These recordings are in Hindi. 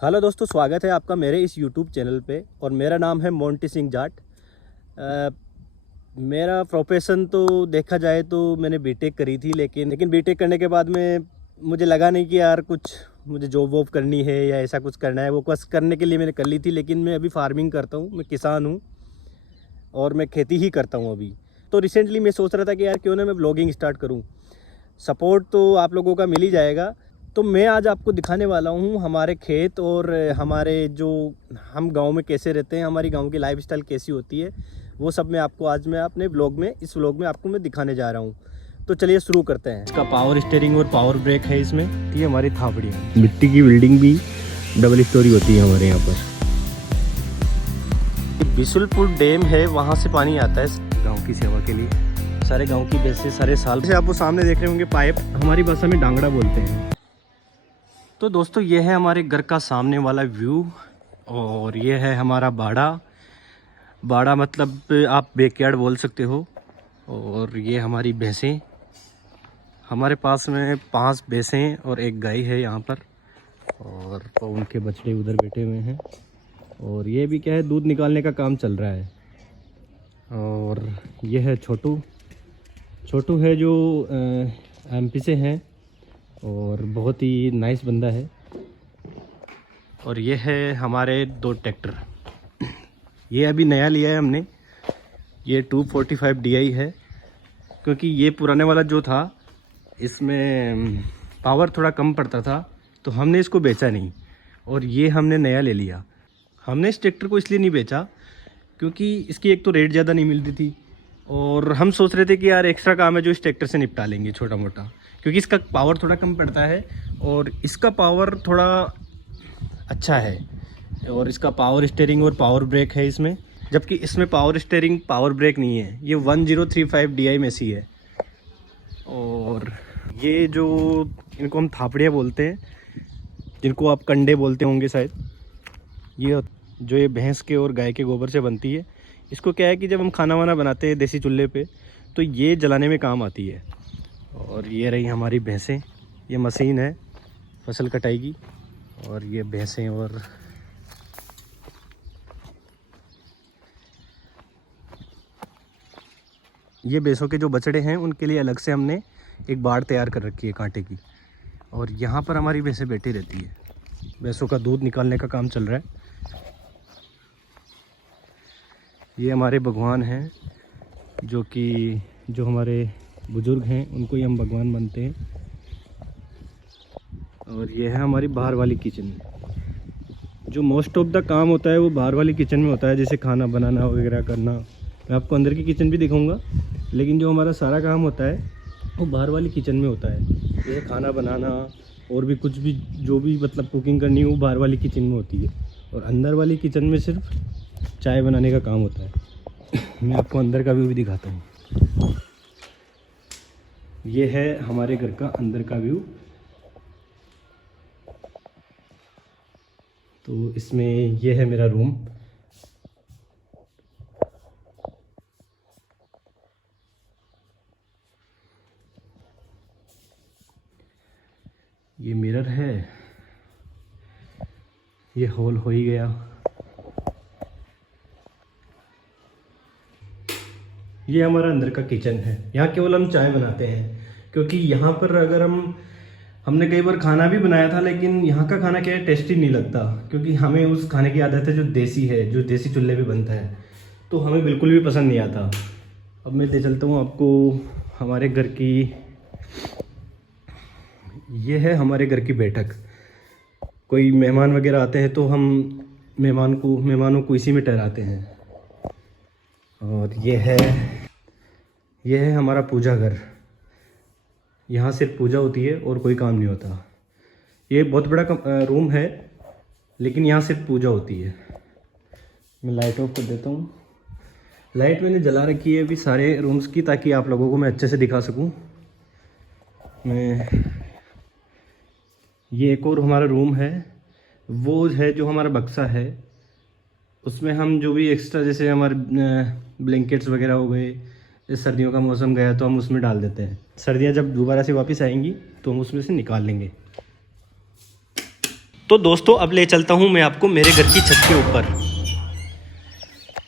हेलो दोस्तों, स्वागत है आपका मेरे इस यूट्यूब चैनल पे। और मेरा नाम है मोंटी सिंह जाट। मेरा प्रोफेशन तो देखा जाए तो मैंने बीटेक करी थी, लेकिन बीटेक करने के बाद में मुझे लगा नहीं कि यार कुछ मुझे जॉब वॉब करनी है या ऐसा कुछ करना है। वो बस करने के लिए मैंने कर ली थी, लेकिन मैं अभी फार्मिंग करता हूँ। मैं किसान हूँ और मैं खेती ही करता हूँ अभी। तो रिसेंटली मैं सोच रहा था कि यार क्यों ना मैं ब्लॉगिंग स्टार्ट करूँ। सपोर्ट तो आप लोगों का मिल ही जाएगा। तो मैं आज आपको दिखाने वाला हूँ हमारे खेत और हमारे जो हम गांव में कैसे रहते हैं, हमारी गांव की लाइफस्टाइल कैसी होती है, वो सब मैं आपको आज मैं अपने इस व्लॉग में आपको मैं दिखाने जा रहा हूँ। तो चलिए शुरू करते हैं। इसका पावर स्टीयरिंग और पावर ब्रेक है इसमें। ये हमारी थापड़ी है। मिट्टी की बिल्डिंग भी डबल स्टोरी होती है हमारे यहाँ पर। बिसुलपुर डैम है, वहाँ से पानी आता है गाँव की सेवा के लिए। सारे गांव की वैसे सारे साल से आपको सामने देख रहे होंगे पाइप, हमारी भाषा में डांगड़ा बोलते हैं। तो दोस्तों ये है हमारे घर का सामने वाला व्यू और ये है हमारा बाड़ा मतलब आप बैकयार्ड बोल सकते हो। और ये हमारी भैंसें, हमारे पास में 5 भैंसें और 1 गाय है यहाँ पर। और तो उनके बछड़े उधर बैठे हुए हैं। और ये भी क्या है, दूध निकालने का काम चल रहा है। और ये है छोटू है जो एमपी से हैं और बहुत ही नाइस बंदा है। और ये है हमारे 2 ट्रैक्टर। ये अभी नया लिया है हमने। ये 245 DI है, क्योंकि ये पुराने वाला जो था इसमें पावर थोड़ा कम पड़ता था, तो हमने इसको बेचा नहीं और ये हमने नया ले लिया। हमने इस ट्रैक्टर को इसलिए नहीं बेचा क्योंकि इसकी एक तो रेट ज़्यादा नहीं मिलती थी, और हम सोच रहे थे कि यार एक्स्ट्रा काम है जो इस ट्रैक्टर से निपटा लेंगे छोटा मोटा, क्योंकि इसका पावर थोड़ा कम पड़ता है और इसका पावर थोड़ा अच्छा है। और इसका पावर स्टीयरिंग और पावर ब्रेक है इसमें, जबकि इसमें पावर स्टीयरिंग पावर ब्रेक नहीं है। ये 1035 DI में सी है। और ये जो इनको हम थापड़ियाँ बोलते हैं, जिनको आप कंडे बोलते होंगे शायद, ये भैंस के और गाय के गोबर से बनती है। इसको क्या है कि जब हम खाना वाना बनाते हैं देसी चूल्हे पे, तो ये जलाने में काम आती है। और ये रही हमारी भैंसें। ये मशीन है फसल कटाई की। और ये भैंसें और ये भैंसों के जो बछड़े हैं उनके लिए अलग से हमने एक बाड़ तैयार कर रखी है कांटे की। और यहाँ पर हमारी भैंसें बैठी रहती है। भैंसों का दूध निकालने का काम चल रहा है। ये हमारे भगवान हैं, जो हमारे बुज़ुर्ग हैं उनको ही हम भगवान मानते हैं। और ये है हमारी बाहर वाली किचन। जो मोस्ट ऑफ द काम होता है वो बाहर वाली किचन में होता है, जैसे खाना बनाना वगैरह करना। मैं आपको अंदर की किचन भी दिखाऊंगा, लेकिन जो हमारा सारा काम होता है वो बाहर वाली किचन में होता है। जैसे खाना बनाना और भी कुछ भी जो भी मतलब कुकिंग करनी हो वो बाहर वाली किचन में होती है। और अंदर वाली किचन में सिर्फ चाय बनाने का काम होता है। मैं आपको अंदर का व्यू भी दिखाता हूँ। ये है हमारे घर का अंदर का व्यू। तो इसमें ये है मेरा रूम। ये मिरर है। ये हॉल हो ही गया। ये हमारा अंदर का किचन है। यहाँ केवल हम चाय बनाते हैं, क्योंकि यहाँ पर अगर हमने कई बार खाना भी बनाया था, लेकिन यहाँ का खाना क्या है, टेस्टी नहीं लगता, क्योंकि हमें उस खाने की आदत है जो देसी है, जो देसी चूल्हे पे बनता है, तो हमें बिल्कुल भी पसंद नहीं आता। अब मैं ले चलता हूँ आपको हमारे घर की। ये है हमारे घर की बैठक। कोई मेहमान वगैरह आते हैं तो हम मेहमानों को इसी में ठहराते हैं। और ये है हमारा पूजा घर। यहाँ सिर्फ पूजा होती है और कोई काम नहीं होता। ये बहुत बड़ा रूम है, लेकिन यहाँ सिर्फ पूजा होती है। मैं लाइट ऑफ कर देता हूँ। लाइट मैंने जला रखी है अभी सारे रूम्स की, ताकि आप लोगों को मैं अच्छे से दिखा सकूँ। ये एक और हमारा रूम है, वो है जो हमारा बक्सा है। उसमें हम जो भी एक्स्ट्रा, जैसे हमारे ब्लैंकेट्स वगैरह हो गए, इस सर्दियों का मौसम गया तो हम उसमें डाल देते हैं। सर्दियां जब दोबारा से वापस आएंगी तो हम उसमें से निकाल लेंगे। तो दोस्तों अब ले चलता हूँ मैं आपको मेरे घर की छत के ऊपर।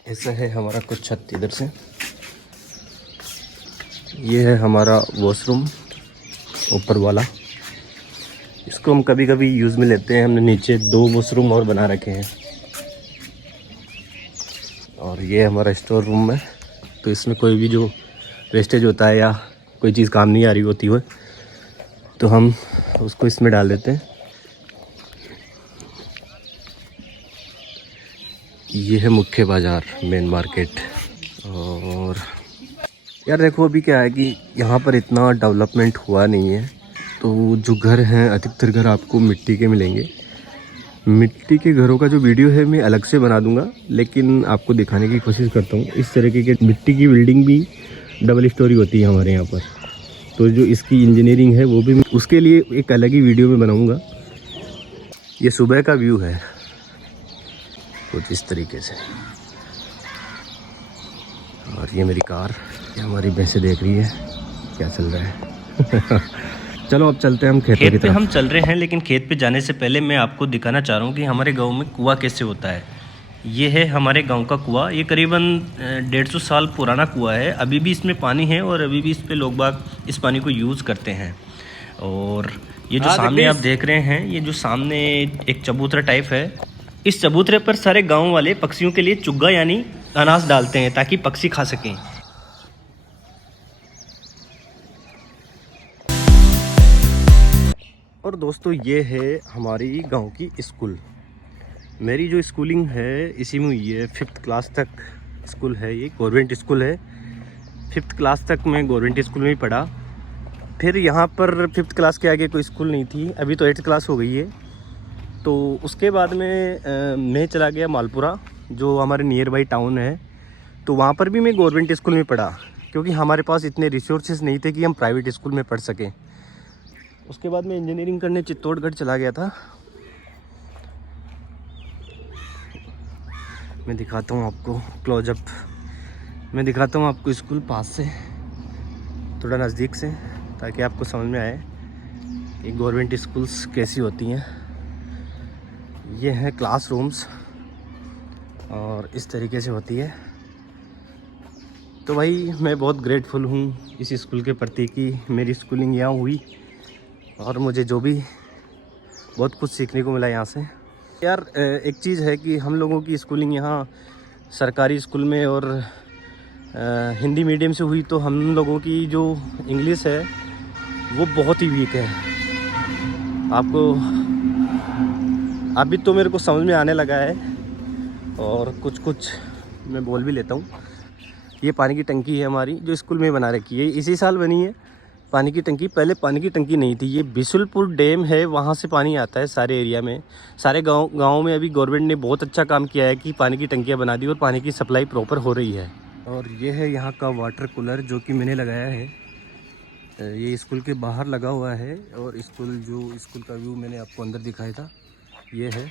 ऐसा है हमारा कुछ छत इधर से। ये है हमारा वॉशरूम ऊपर वाला। इसको हम कभी कभी यूज़ में लेते हैं। हमने नीचे 2 वॉशरूम और बना रखे हैं। और ये हमारा स्टोर रूम है। तो इसमें कोई भी जो वेस्टेज होता है या कोई चीज़ काम नहीं आ रही होती है तो हम उसको इसमें डाल देते हैं। ये है मुख्य बाज़ार, मेन मार्केट। और यार देखो अभी क्या है कि यहाँ पर इतना डेवलपमेंट हुआ नहीं है, तो जो घर हैं अधिकतर घर आपको मिट्टी के मिलेंगे। मिट्टी के घरों का जो वीडियो है मैं अलग से बना दूंगा, लेकिन आपको दिखाने की कोशिश करता हूँ। इस तरीके के मिट्टी की बिल्डिंग भी डबल स्टोरी होती है हमारे यहाँ पर। तो जो इसकी इंजीनियरिंग है वो भी उसके लिए एक अलग ही वीडियो में बनाऊँगा। ये सुबह का व्यू है कुछ इस तरीके से। और ये मेरी कार, ये हमारी भैंसें देख रही है क्या चल रहा है। चलो अब चलते हैं हम खेत पे हम चल रहे हैं। लेकिन खेत पे जाने से पहले मैं आपको दिखाना चाह रहा हूँ कि हमारे गांव में कुआं कैसे होता है। ये है हमारे गांव का कुआं। ये करीबन 150 साल पुराना कुआं है। अभी भी इसमें पानी है और अभी भी इस पे लोग बाग इस पानी को यूज़ करते हैं। और ये जो सामने आप देख रहे हैं, ये जो सामने एक चबूतरा टाइप है, इस चबूतरे पर सारे गाँव वाले पक्षियों के लिए चुग्गा यानी अनाज डालते हैं ताकि पक्षी खा सकें। और दोस्तों ये है हमारी गांव की स्कूल। मेरी जो स्कूलिंग है इसी में हुई है। 5th क्लास तक स्कूल है। ये गवर्नमेंट स्कूल है। 5th क्लास तक मैं गवर्नमेंट स्कूल में ही पढ़ा। फिर यहाँ पर 5th क्लास के आगे कोई स्कूल नहीं थी। अभी तो 8th क्लास हो गई है। तो उसके बाद में मैं चला गया मालपुरा, जो हमारे नियर बाई टाउन है। तो वहाँ पर भी मैं गवर्नमेंट स्कूल में पढ़ा, क्योंकि हमारे पास इतने रिसोर्सेज नहीं थे कि हम प्राइवेट स्कूल में पढ़ सकें। उसके बाद मैं इंजीनियरिंग करने चित्तौड़गढ़ चला गया था। मैं दिखाता हूँ आपको क्लोजअप। मैं दिखाता हूँ आपको स्कूल पास से, थोड़ा नज़दीक से, ताकि आपको समझ में आए कि गवर्नमेंट स्कूल्स कैसी होती हैं। ये हैं क्लासरूम्स और इस तरीके से होती है। तो भाई मैं बहुत ग्रेटफुल हूँ इस स्कूल के प्रति कि मेरी स्कूलिंग यहाँ हुई और मुझे जो भी बहुत कुछ सीखने को मिला यहाँ से। यार एक चीज़ है कि हम लोगों की स्कूलिंग यहाँ सरकारी स्कूल में और हिंदी मीडियम से हुई, तो हम लोगों की जो इंग्लिश है वो बहुत ही वीक है। आपको अभी तो मेरे को समझ में आने लगा है और कुछ कुछ मैं बोल भी लेता हूँ। ये पानी की टंकी है हमारी, जो स्कूल में बना रखी है। इसी साल बनी है पानी की टंकी। पहले पानी की टंकी नहीं थी। ये बिशुलपुर डैम है, वहाँ से पानी आता है सारे एरिया में, सारे गाँव में। अभी गवर्नमेंट ने बहुत अच्छा काम किया है कि पानी की टंकियाँ बना दी और पानी की सप्लाई प्रॉपर हो रही है। और ये है यहाँ का वाटर कूलर, जो कि मैंने लगाया है। ये स्कूल के बाहर लगा हुआ है। और स्कूल का व्यू मैंने आपको अंदर दिखाया था, ये है।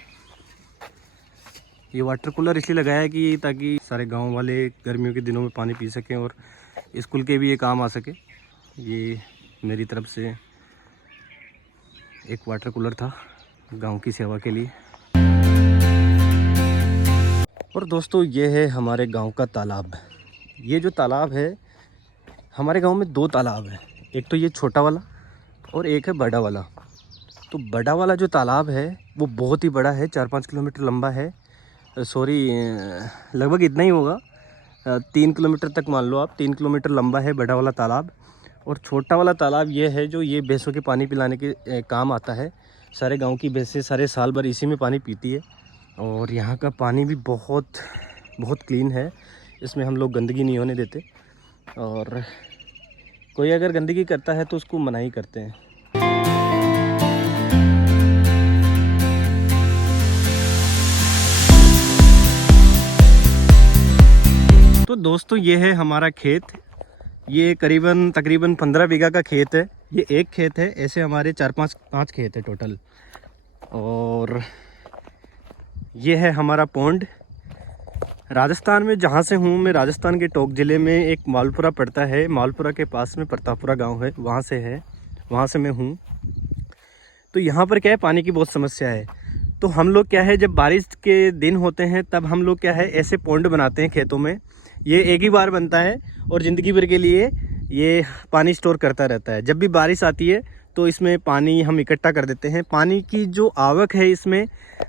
ये वाटर कूलर इसलिए लगाया है कि ताकि सारे गांव वाले गर्मियों के दिनों में पानी पी सकें और स्कूल के भी ये काम आ सके। ये मेरी तरफ से एक वाटर कूलर था गांव की सेवा के लिए। और दोस्तों ये है हमारे गांव का तालाब। ये जो तालाब है, हमारे गांव में 2 तालाब हैं। एक तो ये छोटा वाला और एक है बड़ा वाला। तो बड़ा वाला जो तालाब है वो बहुत ही बड़ा है, 4-5 किलोमीटर लंबा है। लगभग इतना ही होगा, 3 किलोमीटर तक मान लो आप। 3 किलोमीटर लंबा है बड़ा वाला तालाब। और छोटा वाला तालाब ये है जो ये भैंसों के पानी पिलाने के काम आता है। सारे गांव की भैंसें सारे साल भर इसी में पानी पीती है। और यहाँ का पानी भी बहुत बहुत क्लीन है। इसमें हम लोग गंदगी नहीं होने देते, और कोई अगर गंदगी करता है तो उसको मनाही करते हैं। तो दोस्तों ये है हमारा खेत। ये तकरीबन 15 बीघा का खेत है। ये एक खेत है, ऐसे हमारे 4-5 खेत है टोटल। और ये है हमारा पौंड। राजस्थान में जहाँ से हूँ मैं, राजस्थान के टोंक ज़िले में एक मालपुरा पड़ता है। मालपुरा के पास में प्रतापपुरा गांव है, वहाँ से मैं हूँ। तो यहाँ पर क्या है, पानी की बहुत समस्या है। तो हम लोग क्या है, जब बारिश के दिन होते हैं तब हम लोग क्या है ऐसे पॉन्ड बनाते हैं खेतों में। ये एक ही बार बनता है और ज़िंदगी भर के लिए ये पानी स्टोर करता रहता है। जब भी बारिश आती है तो इसमें पानी हम इकट्ठा कर देते हैं। पानी की जो आवक है इसमें,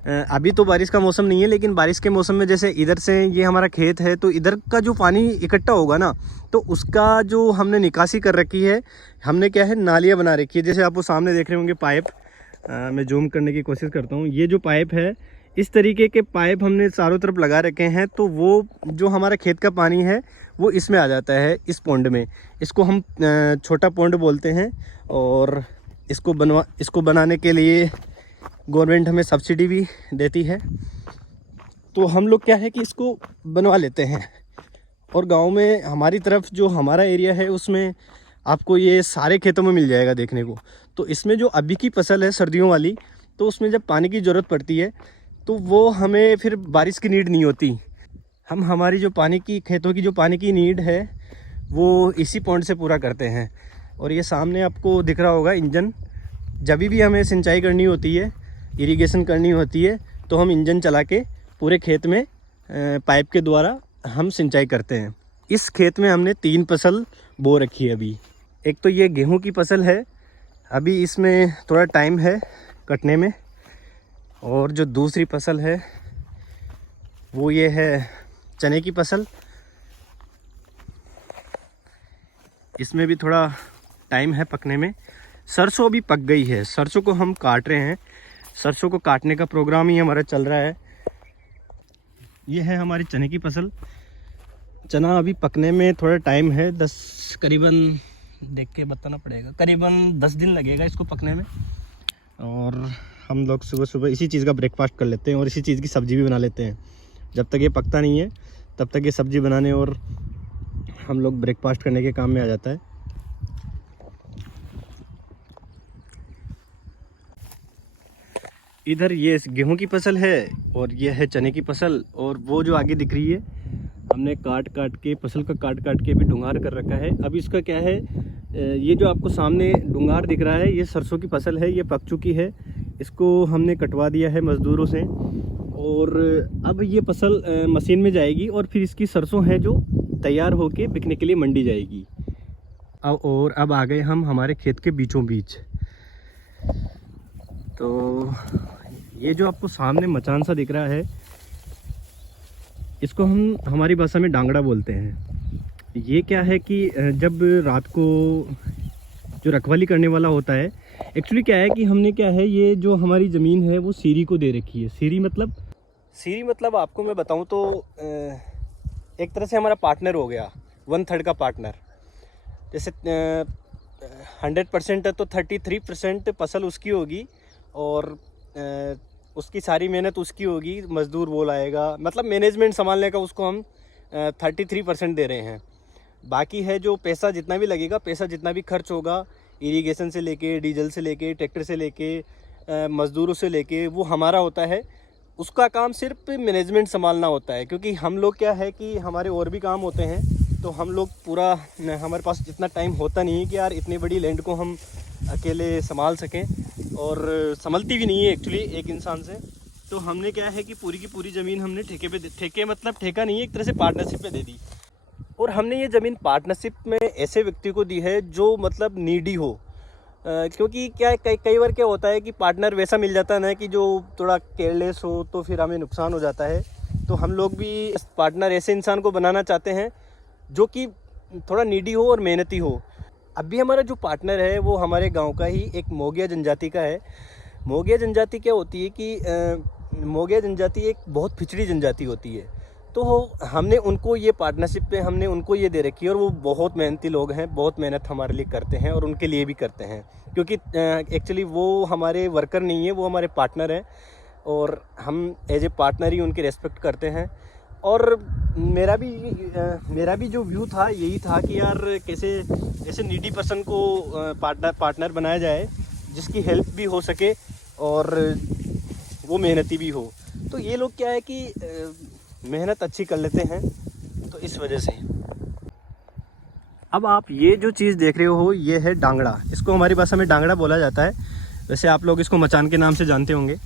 अभी तो बारिश का मौसम नहीं है, लेकिन बारिश के मौसम में जैसे इधर से ये हमारा खेत है तो इधर का जो पानी इकट्ठा होगा ना, तो उसका जो हमने निकासी कर रखी है, हमने क्या है नालियाँ बना रखी है। जैसे आप वो सामने देख रहे होंगे पाइप, मैं जूम करने की कोशिश करता हूँ। ये जो पाइप है, इस तरीके के पाइप हमने चारों तरफ लगा रखे हैं, तो वो जो हमारा खेत का पानी है वो इसमें आ जाता है, इस पॉन्ड में। इसको हम छोटा पॉन्ड बोलते हैं। और इसको बनाने के लिए गवर्नमेंट हमें सब्सिडी भी देती है, तो हम लोग क्या है कि इसको बनवा लेते हैं। और गांव में हमारी तरफ जो हमारा एरिया है उसमें आपको ये सारे खेतों में मिल जाएगा देखने को। तो इसमें जो अभी की फसल है सर्दियों वाली, तो उसमें जब पानी की ज़रूरत पड़ती है तो वो हमें फिर बारिश की नीड नहीं होती। हम हमारी जो खेतों की जो पानी की नीड है वो इसी पॉन्ड से पूरा करते हैं। और ये सामने आपको दिख रहा होगा इंजन। जब भी हमें सिंचाई करनी होती है, इरिगेशन करनी होती है, तो हम इंजन चला के पूरे खेत में पाइप के द्वारा हम सिंचाई करते हैं। इस खेत में हमने 3 फसल बो रखी है अभी। एक तो ये गेहूं की फसल है, अभी इसमें थोड़ा टाइम है कटने में। और जो दूसरी फसल है वो ये है चने की फसल, इसमें भी थोड़ा टाइम है पकने में। सरसों अभी पक गई है, सरसों को हम काट रहे हैं। सरसों को काटने का प्रोग्राम ही हमारा चल रहा है। ये है हमारी चने की फसल। चना अभी पकने में थोड़ा टाइम है, करीबन देख के बताना पड़ेगा, करीबन 10 दिन लगेगा इसको पकने में। और हम लोग सुबह सुबह इसी चीज़ का ब्रेकफास्ट कर लेते हैं और इसी चीज़ की सब्ज़ी भी बना लेते हैं। जब तक ये पकता नहीं है तब तक ये सब्ज़ी बनाने और हम लोग ब्रेकफास्ट करने के काम में आ जाता है। इधर ये गेहूं की फसल है और ये है चने की फसल। और वो जो आगे दिख रही है, हमने काट के फसल का काट के भी डुंगार कर रखा है। अब इसका क्या है, ये जो आपको सामने डुंगार दिख रहा है, ये सरसों की फसल है, ये पक चुकी है। इसको हमने कटवा दिया है मज़दूरों से और अब ये फसल मशीन में जाएगी और फिर इसकी सरसों है जो तैयार होके बिकने के लिए मंडी जाएगी। और अब आ गए हम हमारे खेत के बीचों बीच। तो ये जो आपको सामने मचान सा दिख रहा है, इसको हम हमारी भाषा में डांगड़ा बोलते हैं। ये क्या है कि जब रात को जो रखवाली करने वाला होता है, एक्चुअली क्या है कि हमने क्या है, ये जो हमारी ज़मीन है वो सीरी को दे रखी है। सीरी मतलब आपको मैं बताऊं तो एक तरह से हमारा पार्टनर हो गया, 1/3 का पार्टनर। जैसे 100% है तो 33% फसल उसकी होगी और उसकी सारी मेहनत उसकी होगी, मज़दूर वो लाएगा, मतलब मैनेजमेंट संभालने का उसको हम 33% दे रहे हैं। बाकी है जो पैसा जितना भी लगेगा, पैसा जितना भी खर्च होगा, इरिगेशन से लेके, डीजल से लेके, ट्रैक्टर से लेके, मज़दूरों से लेके, वो हमारा होता है। उसका काम सिर्फ मैनेजमेंट संभालना होता है। क्योंकि हम लोग क्या है कि हमारे और भी काम होते हैं, तो हम लोग पूरा, हमारे पास इतना टाइम होता नहीं है कि यार इतनी बड़ी लैंड को हम अकेले संभाल सकें, और संभलती भी नहीं है एक्चुअली एक इंसान से। तो हमने क्या है कि पूरी की पूरी ज़मीन हमने ठेके मतलब ठेका नहीं है, एक तरह से पार्टनरशिप पे दे दी। और हमने ये ज़मीन पार्टनरशिप में ऐसे व्यक्ति को दी है जो मतलब नीडी हो। क्योंकि क्या कई बार क्या होता है कि पार्टनर वैसा मिल जाता है ना कि जो थोड़ा केयरलेस हो, तो फिर हमें नुकसान हो जाता है। तो हम लोग भी पार्टनर ऐसे इंसान को बनाना चाहते हैं जो कि थोड़ा नीडी हो और मेहनती हो। अभी हमारा जो पार्टनर है वो हमारे गांव का ही एक मोगिया जनजाति का है। मोगिया जनजाति क्या होती है कि मोगिया जनजाति एक बहुत पिछड़ी जनजाति होती है। तो हमने उनको ये पार्टनरशिप पे हमने उनको ये दे रखी है, और वो बहुत मेहनती लोग हैं, बहुत मेहनत हमारे लिए करते हैं और उनके लिए भी करते हैं। क्योंकि एक्चुअली वो हमारे वर्कर नहीं है, वो हमारे पार्टनर हैं और हम एज ए पार्टनर ही उनकी रेस्पेक्ट करते हैं। और मेरा भी जो व्यू था यही था कि यार कैसे ऐसे नीडी पर्सन को पार्टनर बनाया जाए जिसकी हेल्प भी हो सके और वो मेहनती भी हो। तो ये लोग क्या है कि मेहनत अच्छी कर लेते हैं, तो इस वजह से। अब आप ये जो चीज़ देख रहे हो ये है डांगड़ा। इसको हमारी भाषा में डांगड़ा बोला जाता है, वैसे आप लोग इसको मचान के नाम से जानते होंगे।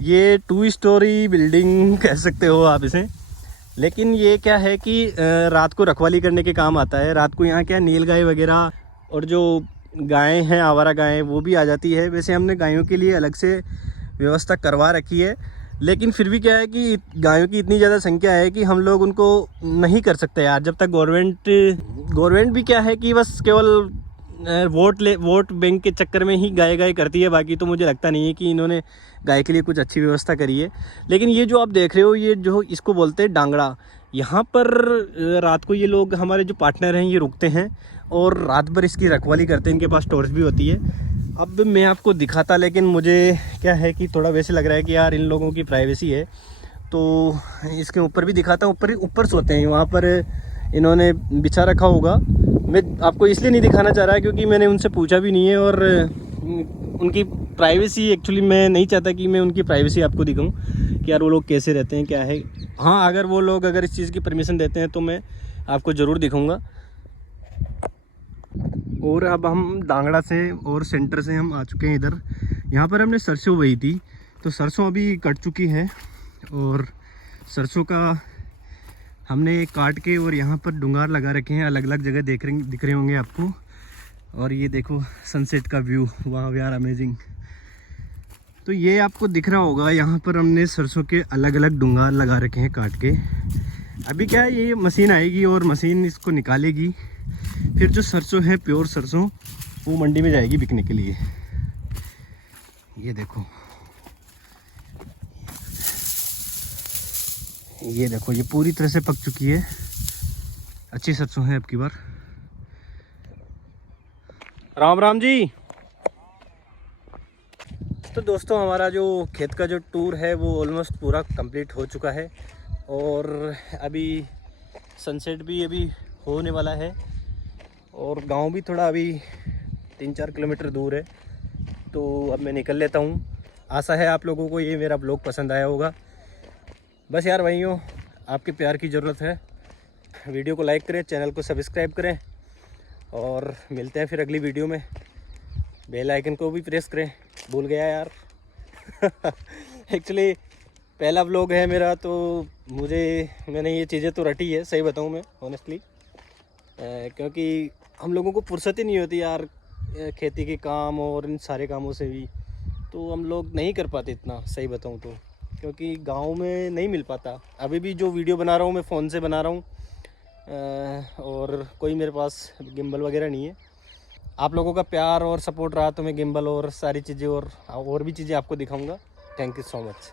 ये 2 स्टोरी बिल्डिंग कह सकते हो आप इसे। लेकिन ये क्या है कि रात को रखवाली करने के काम आता है। रात को यहाँ क्या नीलगाय वगैरह और जो गायें हैं, आवारा गायें, वो भी आ जाती है। वैसे हमने गायों के लिए अलग से व्यवस्था करवा रखी है, लेकिन फिर भी क्या है कि गायों की इतनी ज़्यादा संख्या है कि हम लोग उनको नहीं कर सकते यार। जब तक गवर्नमेंट भी क्या है कि बस केवल वोट बैंक के चक्कर में ही गाय करती है। बाकी तो मुझे लगता नहीं है कि इन्होंने गाय के लिए कुछ अच्छी व्यवस्था करी है। लेकिन ये जो आप देख रहे हो, ये जो इसको बोलते हैं डांगड़ा, यहाँ पर रात को ये लोग, हमारे जो पार्टनर हैं, ये रुकते हैं और रात भर इसकी रखवाली करते हैं। इनके पास टॉर्च भी होती है। अब मैं आपको दिखाता, लेकिन मुझे क्या है कि थोड़ा वैसे लग रहा है कि यार इन लोगों की प्राइवेसी है, तो इसके ऊपर भी दिखाता हूँ। ऊपर सोते हैं, वहाँ पर इन्होंने बिछा रखा होगा। मैं आपको इसलिए नहीं दिखाना चाह रहा क्योंकि मैंने उनसे पूछा भी नहीं है, और उनकी प्राइवेसी एक्चुअली मैं नहीं चाहता कि मैं उनकी प्राइवेसी आपको दिखाऊं कि यार वो लोग कैसे रहते हैं, क्या है। हाँ, अगर वो लोग अगर इस चीज़ की परमिशन देते हैं तो मैं आपको ज़रूर दिखाऊंगा। और अब हम डांगड़ा से और सेंटर से हम आ चुके हैं इधर। यहाँ पर हमने सरसों बोई थी, तो सरसों अभी कट चुकी है, और सरसों का हमने काट के और यहाँ पर डुंगार लगा रखे हैं। अलग अलग जगह दिख रहे होंगे आपको। और ये देखो सनसेट का व्यू, वाह यार अमेजिंग। तो ये आपको दिख रहा होगा, यहाँ पर हमने सरसों के अलग अलग डुंगार लगा रखे हैं काट के। अभी क्या है, ये मशीन आएगी और मशीन इसको निकालेगी। फिर जो सरसों है, प्योर सरसों, वो मंडी में जाएगी बिकने के लिए। ये देखो, ये देखो, ये पूरी तरह से पक चुकी है। अच्छी सरसों है अब की बार। राम राम जी। तो दोस्तों, हमारा जो खेत का जो टूर है वो ऑलमोस्ट पूरा कंप्लीट हो चुका है, और अभी सनसेट भी अभी होने वाला है, और गांव भी थोड़ा अभी 3-4 किलोमीटर दूर है। तो अब मैं निकल लेता हूँ। आशा है आप लोगों को ये मेरा ब्लॉग पसंद आया होगा। बस यार भाइयों, आपके प्यार की ज़रूरत है। वीडियो को लाइक करें, चैनल को सब्सक्राइब करें, और मिलते हैं फिर अगली वीडियो में। बेल आइकन को भी प्रेस करें, भूल गया यार। एक्चुअली पहला व्लॉग है मेरा, तो मैंने ये चीज़ें तो रटी है, सही बताऊँ मैं ऑनेस्टली, क्योंकि हम लोगों को फुर्सत ही नहीं होती यार, खेती के काम और इन सारे कामों से भी। तो हम लोग नहीं कर पाते इतना, सही बताऊँ तो, क्योंकि गांव में नहीं मिल पाता। अभी भी जो वीडियो बना रहा हूँ मैं फ़ोन से बना रहा हूँ, और कोई मेरे पास गिम्बल वगैरह नहीं है। आप लोगों का प्यार और सपोर्ट रहा तो मैं गिम्बल और सारी चीज़ें और भी चीज़ें आपको दिखाऊंगा। Thank you so much.